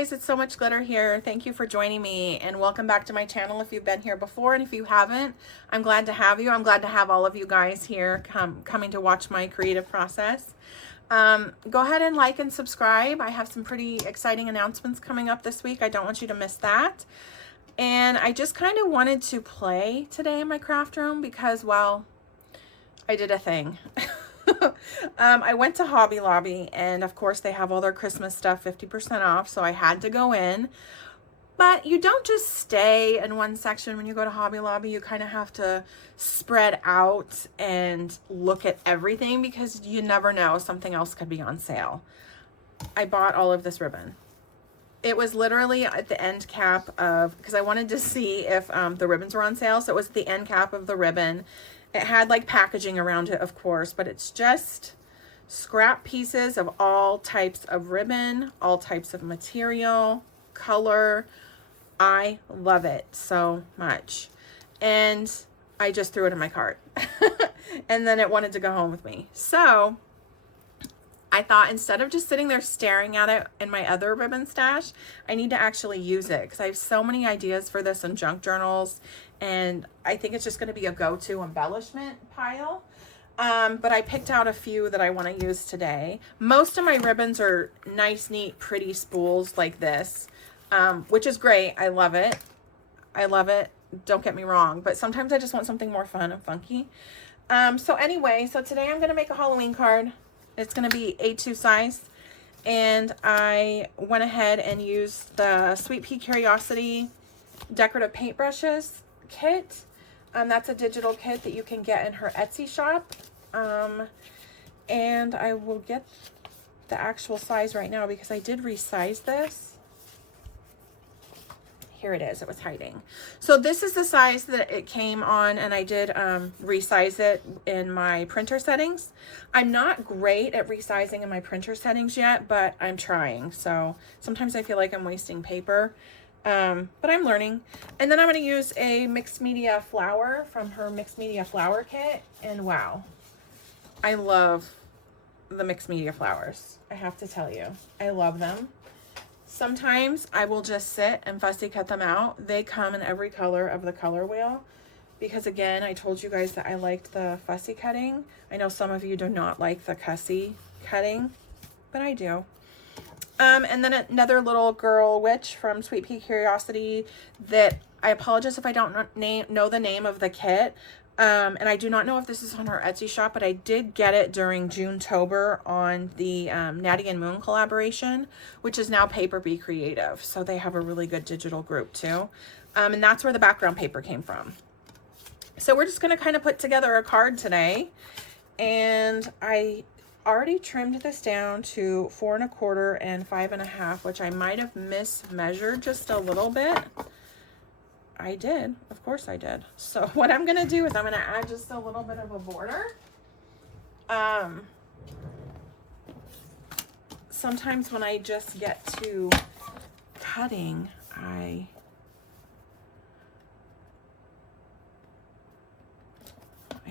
guys, it's So Much Glitter here. Thank you for joining me and welcome back to my channel if you've been here before, and if you haven't, I'm glad to have you. I'm glad to have all of you guys here coming to watch my creative process. Go ahead and like and subscribe. I have some pretty exciting announcements coming up this week. I don't want you to miss that. And I just kind of wanted to play today in my craft room because, well, I did a thing. I went to Hobby Lobby, and of course they have all their Christmas stuff 50% off, so I had to go in. But you don't just stay in one section when you go to Hobby Lobby. You kind of have to spread out and look at everything because you never know, something else could be on sale. I bought all of this ribbon. It was literally at the end cap of, because I wanted to see if the ribbons were on sale, so it was the end cap of the ribbon. It had like packaging around it, of course, but it's just scrap pieces of all types of ribbon, all types of material, color. I love it so much. And I just threw it in my cart. And then it wanted to go home with me. So I thought, instead of just sitting there staring at it in my other ribbon stash, I need to actually use it because I have so many ideas for this in junk journals, and I think it's just going to be a go-to embellishment pile. But I picked out a few that I want to use today. Most of my ribbons are nice, neat, pretty spools like this, which is great. I love it. I love it. Don't get me wrong, but sometimes I just want something more fun and funky. So anyway, so today I'm going to make a Halloween card. It's going to be A2 size, and I went ahead and used the Sweet Pea Curiosity decorative paintbrushes kit. That's a digital kit that you can get in her Etsy shop, and I will get the actual size right now because I did resize this. Here it is. It was hiding. So this is the size that it came on, and I did resize it in my printer settings. I'm not great at resizing in my printer settings yet, but I'm trying. So sometimes I feel like I'm wasting paper, but I'm learning. And then I'm going to use a mixed media flower from her mixed media flower kit. And wow, I love the mixed media flowers. I have to tell you, I love them. Sometimes I will just sit and fussy cut them out. They come in every color of the color wheel because, again, I told you guys that I liked the fussy cutting. I know some of you do not like the cussy cutting, but I do. And then another little girl witch from Sweet Pea Curiosity that I apologize if I don't know the name of the kit. And I do not know if this is on her Etsy shop, but I did get it during June-tober on the Natty and Moon collaboration, which is now Paper Be Creative. So they have a really good digital group too. And that's where the background paper came from. So we're just going to kind of put together a card today. And I already trimmed this down to 4 1/4 and 5 1/2, which I might have mismeasured just a little bit. I did. Of course I did. So what I'm going to do is I'm going to add just a little bit of a border. Sometimes when I just get to cutting, I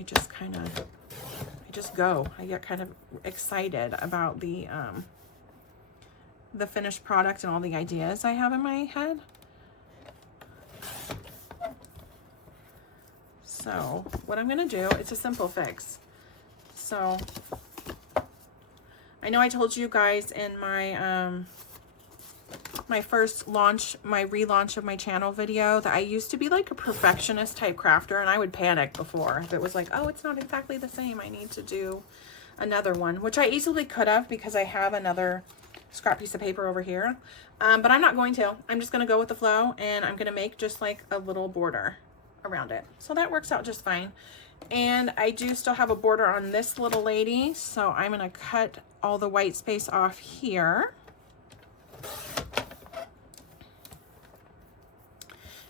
just kind of, I just go. I get kind of excited about the finished product and all the ideas I have in my head. So what I'm going to do, it's a simple fix. So I know I told you guys in my my first launch, my relaunch of my channel video, that I used to be like a perfectionist type crafter, and I would panic before if it was like, oh, it's not exactly the same, I need to do another one, which I easily could have because I have another scrap piece of paper over here. But I'm not going to. I'm just going to go with the flow, and I'm going to make just like a little border around it. So that works out just fine. And I do still have a border on this little lady, so I'm going to cut all the white space off here.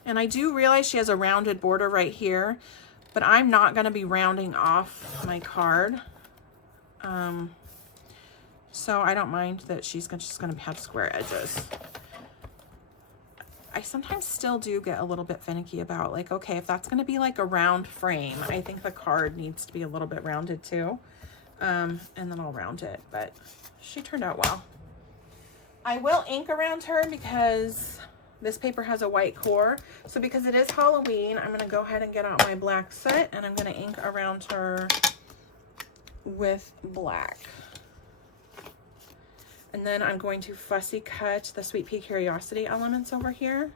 And I do realize she has a rounded border right here, but I'm not going to be rounding off my card. So I don't mind that she's just going to have square edges. I sometimes still do get a little bit finicky about, like, okay, if that's going to be like a round frame, I think the card needs to be a little bit rounded too. And then I'll round it, but she turned out well. I will ink around her because this paper has a white core. So because it is Halloween, I'm going to go ahead and get out my black soot, and I'm going to ink around her with black. And then I'm going to fussy cut the Sweet Pea Curiosity elements over here.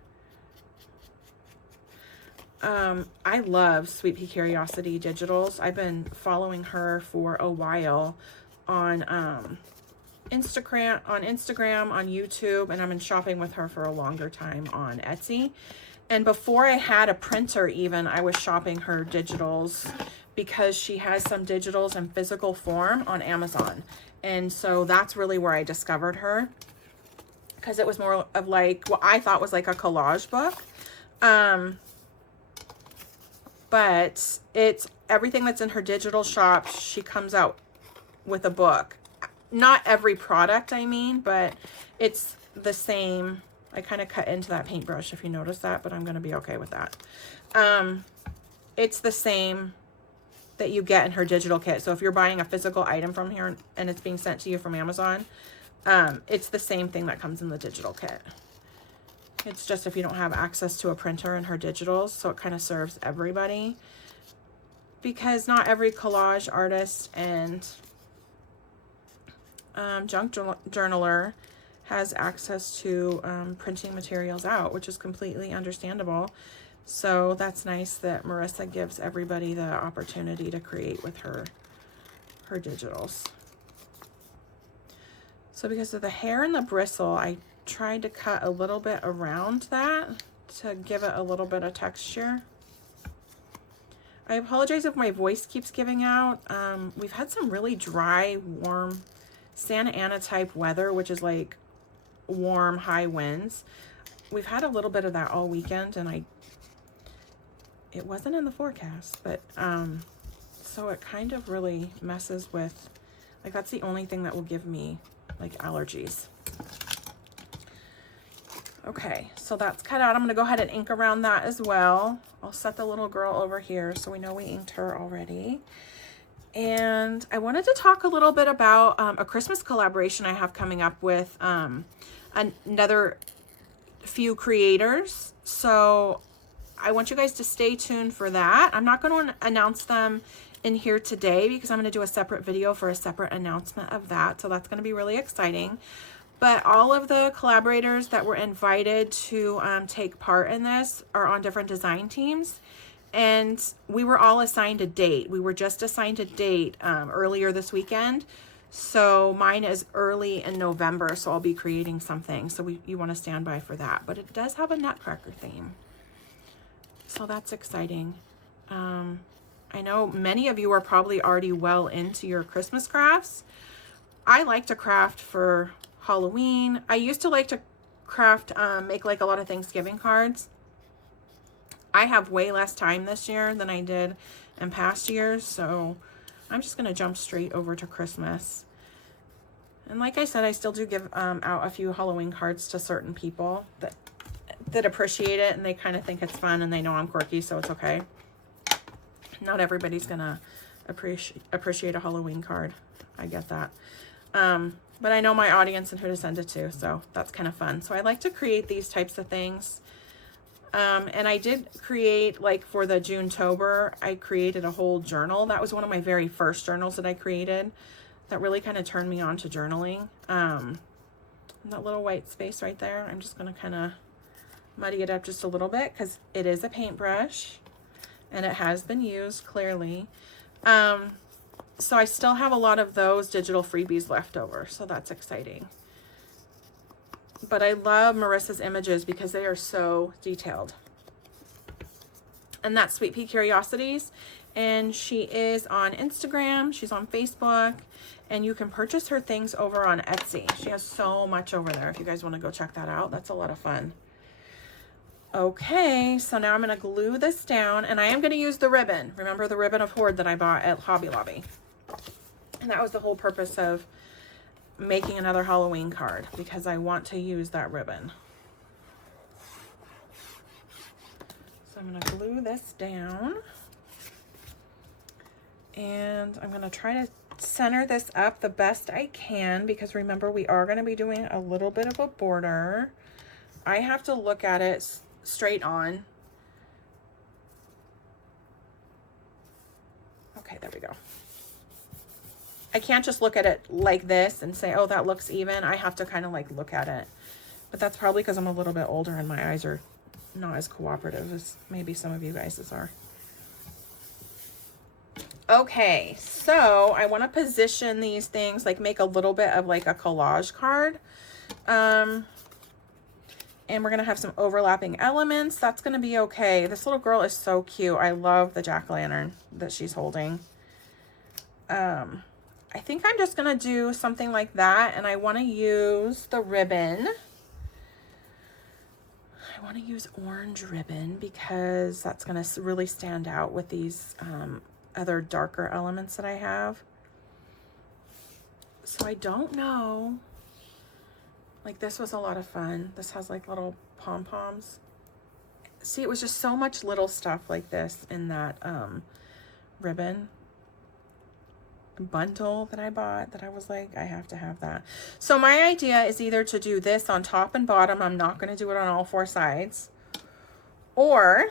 I love Sweet Pea Curiosity digitals. I've been following her for a while on Instagram, on YouTube, and I've been shopping with her for a longer time on Etsy. And before I had a printer even, I was shopping her digitals because she has some digitals in physical form on Amazon. And so that's really where I discovered her, because it was more of like what I thought was like a collage book. But it's everything that's in her digital shop. She comes out with a book. Not every product, I mean, but it's the same. I kind of cut into that paintbrush if you notice that, but I'm going to be okay with that. It's the same that you get in her digital kit. So if you're buying a physical item from here and it's being sent to you from Amazon, it's the same thing that comes in the digital kit. It's just if you don't have access to a printer in her digitals, so it kind of serves everybody, because not every collage artist and junk journaler has access to printing materials out, which is completely understandable. So that's nice that Marissa gives everybody the opportunity to create with her digitals. So because of the hair and the bristle, I tried to cut a little bit around that to give it a little bit of texture. I apologize if my voice keeps giving out. We've had some really dry, warm Santa Ana type weather, which is like warm, high winds. We've had a little bit of that all weekend, and it wasn't in the forecast, but so it kind of really messes with, like, that's the only thing that will give me like allergies. Okay, so that's cut out. I'm going to go ahead and ink around that as well. I'll set the little girl over here so we know we inked her already. And I wanted to talk a little bit about a Christmas collaboration I have coming up with another few creators. So I want you guys to stay tuned for that. I'm not going to announce them in here today because I'm going to do a separate video for a separate announcement of that. So that's going to be really exciting. But all of the collaborators that were invited to take part in this are on different design teams. And we were all assigned a date. We were just assigned a date earlier this weekend. So mine is early in November, so I'll be creating something. So you want to stand by for that. But it does have a Nutcracker theme. So that's exciting. I know many of you are probably already well into your Christmas crafts. I like to craft for Halloween. I used to like to craft, make like a lot of Thanksgiving cards. I have way less time this year than I did in past years, so I'm just going to jump straight over to Christmas. And like I said, I still do give out a few Halloween cards to certain people that appreciate it, and they kind of think it's fun, and they know I'm quirky, so it's okay. Not everybody's going to appreciate a Halloween card. I get that. But I know my audience and who to send it to, so that's kind of fun. So I like to create these types of things. And I did create, like for the June-tober, I created a whole journal. That was one of my very first journals that I created. That really kind of turned me on to journaling. That little white space right there, I'm just going to kind of muddy it up just a little bit because it is a paintbrush and it has been used clearly. So I still have a lot of those digital freebies left over, so that's exciting. But I love Marissa's images because they are so detailed. And that's Sweet Pea Curiosities. And she is on Instagram, she's on Facebook, and you can purchase her things over on Etsy. She has so much over there if you guys want to go check that out. That's a lot of fun. Okay, so now I'm going to glue this down, and I am going to use the ribbon. Remember the ribbon of Horde that I bought at Hobby Lobby? And that was the whole purpose of making another Halloween card, because I want to use that ribbon. So I'm going to glue this down, and I'm going to try to center this up the best I can, because remember, we are going to be doing a little bit of a border. I have to look at it straight on. Okay, there we go. I can't just look at it like this and say, oh, that looks even. I have to kind of like look at it. But that's probably because I'm a little bit older and my eyes are not as cooperative as maybe some of you guys are. Okay, so I want to position these things, like make a little bit of like a collage card. And we're going to have some overlapping elements. That's going to be okay. This little girl is so cute. I love the jack-o'-lantern that she's holding. I think I'm just going to do something like that. And I want to use the ribbon. I want to use orange ribbon because that's going to really stand out with these other darker elements that I have. So I don't know. Like, this was a lot of fun. This has like little pom-poms. See, it was just so much little stuff like this in that ribbon bundle that I bought that I was like, I have to have that. So my idea is either to do this on top and bottom. I'm not going to do it on all four sides. Or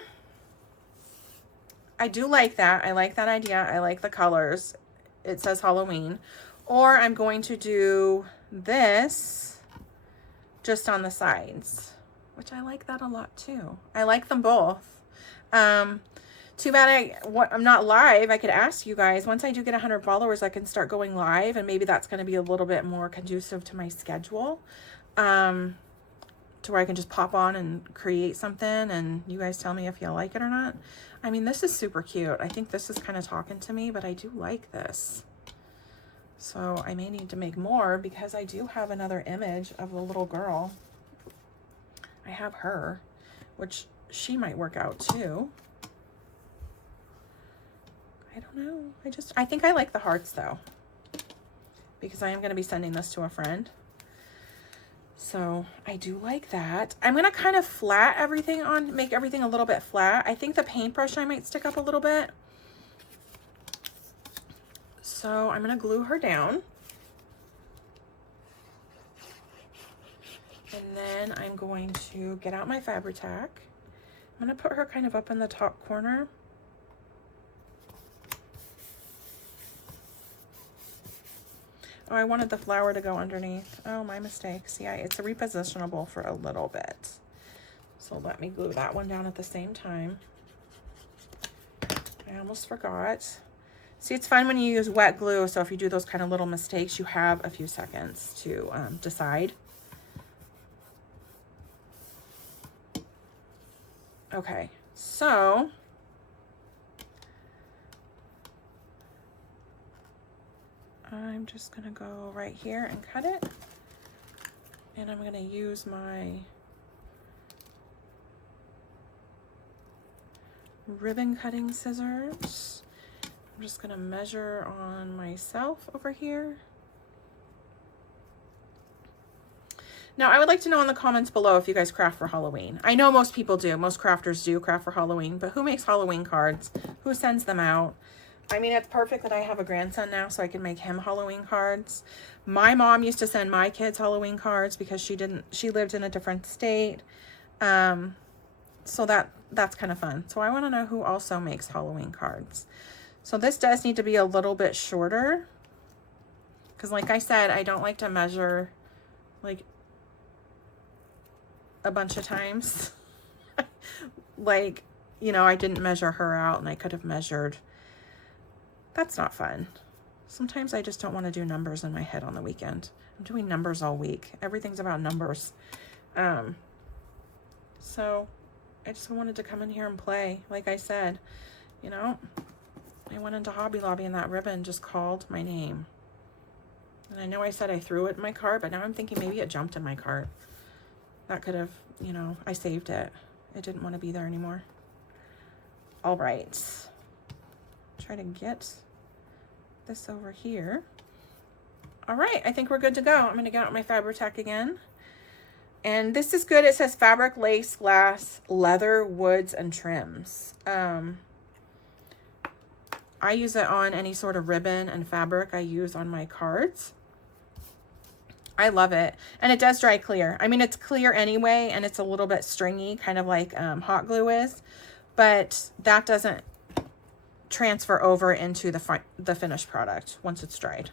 I do like that. I like that idea. I like the colors. It says Halloween. Or I'm going to do this just on the sides, which I like that a lot too. I like them both. Too bad I'm not live. I could ask you guys, once I do get 100 followers, I can start going live, and maybe that's going to be a little bit more conducive to my schedule, to where I can just pop on and create something and you guys tell me if you like it or not. I mean, this is super cute. I think this is kind of talking to me, but I do like this. So I may need to make more because I do have another image of the little girl. I have her, which she might work out too. I don't know. I think I like the hearts though, because I am going to be sending this to a friend. So I do like that. I'm going to kind of flat everything on, make everything a little bit flat. I think the paintbrush I might stick up a little bit. So I'm going to glue her down. And then I'm going to get out my Fabri-Tac. I'm going to put her kind of up in the top corner. Oh, I wanted the flower to go underneath. Oh, my mistake. See, it's a repositionable for a little bit. So let me glue that one down at the same time. I almost forgot. See, it's fun when you use wet glue. So if you do those kind of little mistakes, you have a few seconds to decide. Okay, so I'm just gonna go right here and cut it. And I'm gonna use my ribbon cutting scissors. I'm just gonna measure on myself over here. Now, I would like to know in the comments below if you guys craft for Halloween. I know most people do. Most crafters do craft for Halloween, but who makes Halloween cards? Who sends them out? I mean, it's perfect that I have a grandson now so I can make him Halloween cards. My mom used to send my kids Halloween cards because she lived in a different state. So that's kind of fun. So I want to know who also makes Halloween cards. So this does need to be a little bit shorter, because like I said, I don't like to measure like a bunch of times. Like, you know, I didn't measure her out and I could have measured. That's not fun. Sometimes I just don't want to do numbers in my head on the weekend. I'm doing numbers all week. Everything's about numbers. So I just wanted to come in here and play. Like I said, you know, I went into Hobby Lobby and that ribbon just called my name. And I know I said I threw it in my cart, but now I'm thinking maybe it jumped in my cart. That could have, you know, I saved it. It didn't want to be there anymore. All right. Try to get this over here. All right, I think we're good to go. I'm going to get out my Fabri-Tac again. And this is good. It says fabric, lace, glass, leather, woods, and trims. I I use it on any sort of ribbon and fabric I use on my cards. I love it. And it does dry clear. I mean, it's clear anyway, and it's a little bit stringy, kind of like hot glue is, but that doesn't transfer over into the finished product once it's dried.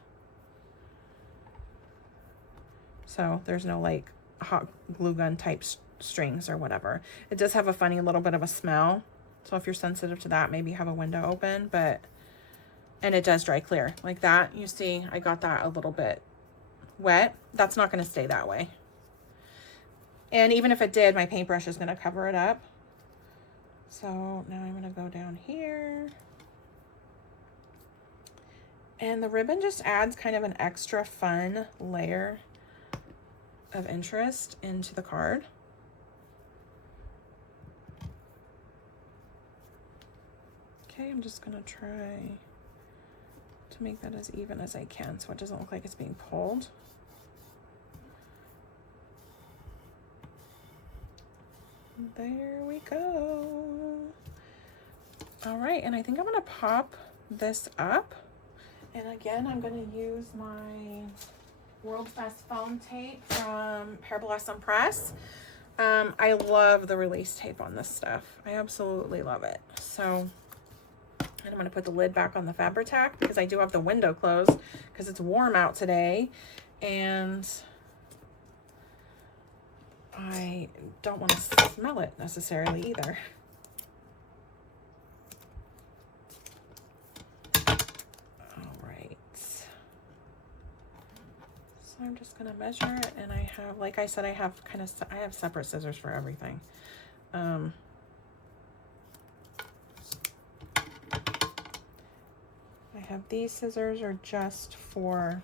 So there's no like hot glue gun type strings or whatever. It does have a funny little bit of a smell. So if you're sensitive to that, maybe have a window open, and it does dry clear like that. You see, I got that a little bit wet. That's not going to stay that way. And even if it did, my paintbrush is going to cover it up. So now I'm going to go down here. And the ribbon just adds kind of an extra fun layer of interest into the card. Okay, I'm just gonna try to make that as even as I can so it doesn't look like it's being pulled. There we go. All right, and I think I'm gonna pop this up. And again, I'm gonna use my World's Best Foam tape from Pear Blossom Press. I love the release tape on this stuff. I absolutely love it. So, and I'm going to put the lid back on the Fabri-Tac because I do have the window closed because it's warm out today. And I don't want to smell it necessarily either. I'm just going to measure it, and I have, like I said, I have separate scissors for everything. I have these scissors are just for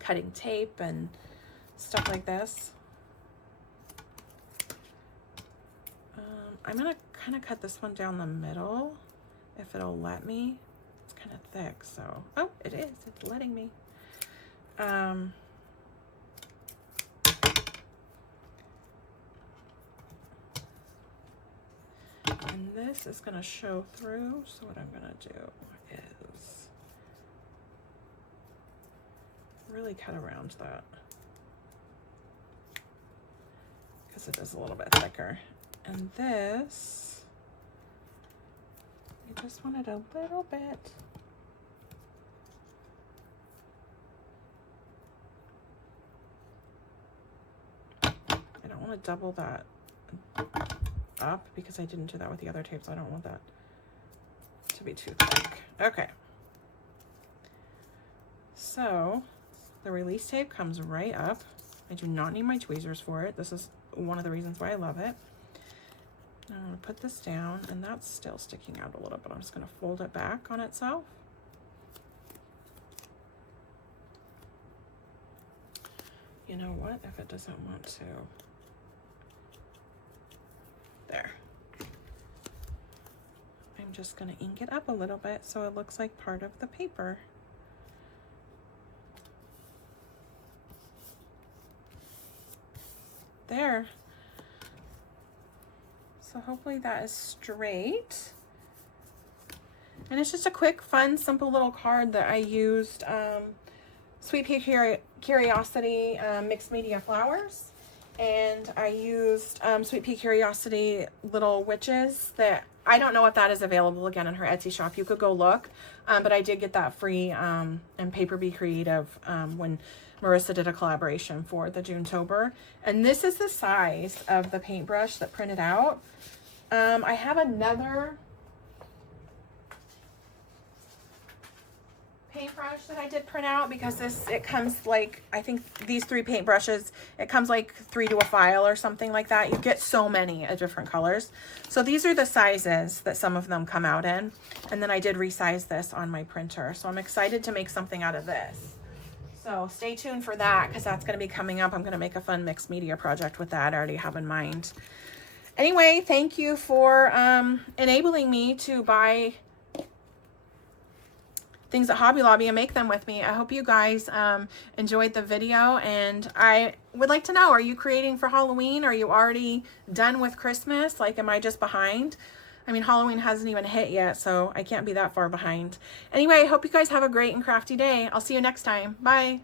cutting tape and stuff like this. I'm going to kind of cut this one down the middle if it'll let me. It's kind of thick, so, oh, it is. It's letting me. And this is going to show through, so what I'm going to do is really cut around that because it is a little bit thicker. And this, I just want it a little bit. I want to double that up because I didn't do that with the other tape, so I don't want that to be too thick. Okay. So the release tape comes right up. I do not need my tweezers for it. This is one of the reasons why I love it. Now I'm going to put this down, and that's still sticking out a little bit. I'm just going to fold it back on itself. You know what? If it doesn't want to. There. I'm just going to ink it up a little bit so it looks like part of the paper. There. So hopefully that is straight. And it's just a quick, fun, simple little card that I used Sweet Pea Curiosity mixed media flowers. And I used Sweet Pea Curiosity little witches that I don't know if that is available again in her Etsy shop. You could go look, but I did get that free and Paper Be Creative when Marissa did a collaboration for the Junetober. And this is the size of the paintbrush that printed out. I have another paintbrush that I did print out because it comes like, I think these 3 paintbrushes, it comes like 3 to a file or something like that. You get so many of different colors. So these are the sizes that some of them come out in. And then I did resize this on my printer. So I'm excited to make something out of this. So stay tuned for that because that's going to be coming up. I'm going to make a fun mixed media project with that I already have in mind. Anyway, thank you for enabling me to buy things at Hobby Lobby and make them with me. I hope you guys enjoyed the video, and I would like to know, are you creating for Halloween? Are you already done with Christmas? Like, am I just behind? I mean, Halloween hasn't even hit yet, so I can't be that far behind. Anyway, I hope you guys have a great and crafty day. I'll see you next time. Bye.